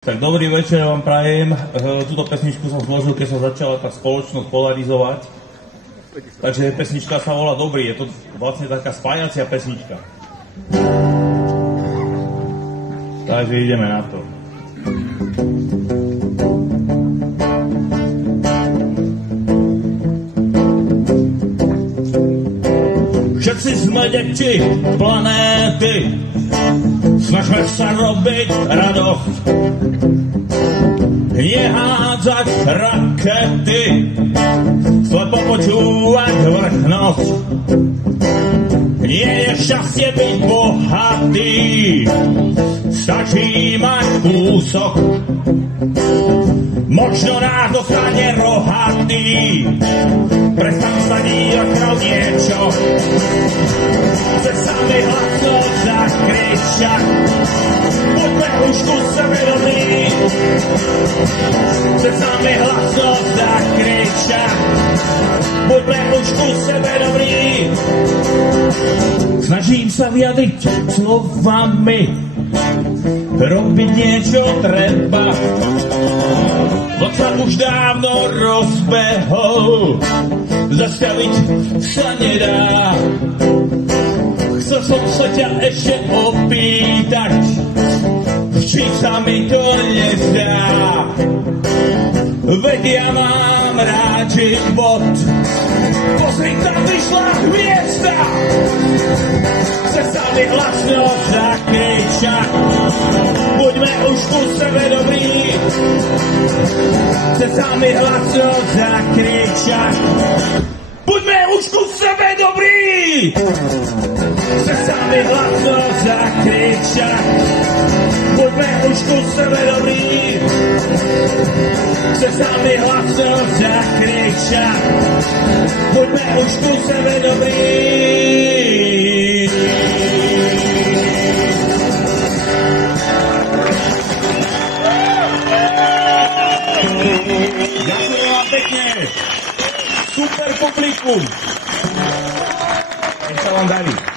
Tak dobrý večer vám prajem. Túto pesničku som zložil, keď sa začala tá spoločnosť polarizovať. Takže pesnička sa volá Dobrý. Je to vlastne taká spájacia pesnička. Takže ideme na to. Všetci sme deti planéty, snažme sa robiť radosť, nehádzať rakety, slepo počúvať vrchnosť. Nie je šťastie byť bohatý, stačí mať kúsok. Možno nás dostane rohatý, prestan sa dívať na niečo. Chce sa mi hlasno zakričať, buďme už ku sebe dobrý. Chce sa mi hlasno zakričať, buďme už ku sebe dobrý. Snažím sa vyjadriť slovami, robiť niečo treba. Loď sa už dávno rozbehol, zastaviť sa nedá. Chcel som sa ťa ešte opýtať, či sa mi to nezdá. Veď ja mám rád život, pozri, tam vyšla hviezda. Chce sa mi hlasno zakričať, buďme už ku sebe dobrý. Chce sa mi hlasno zakričať, buďme už ku sebe dobrý. Chce sa mi hlasno zakričať, buďme už ku sebe dobrý. Chce sa mi hlasno zakričať, buďme už ku sebe dobrý. Ďakujem vám pekne. Super publikum. Nech sa vám darí.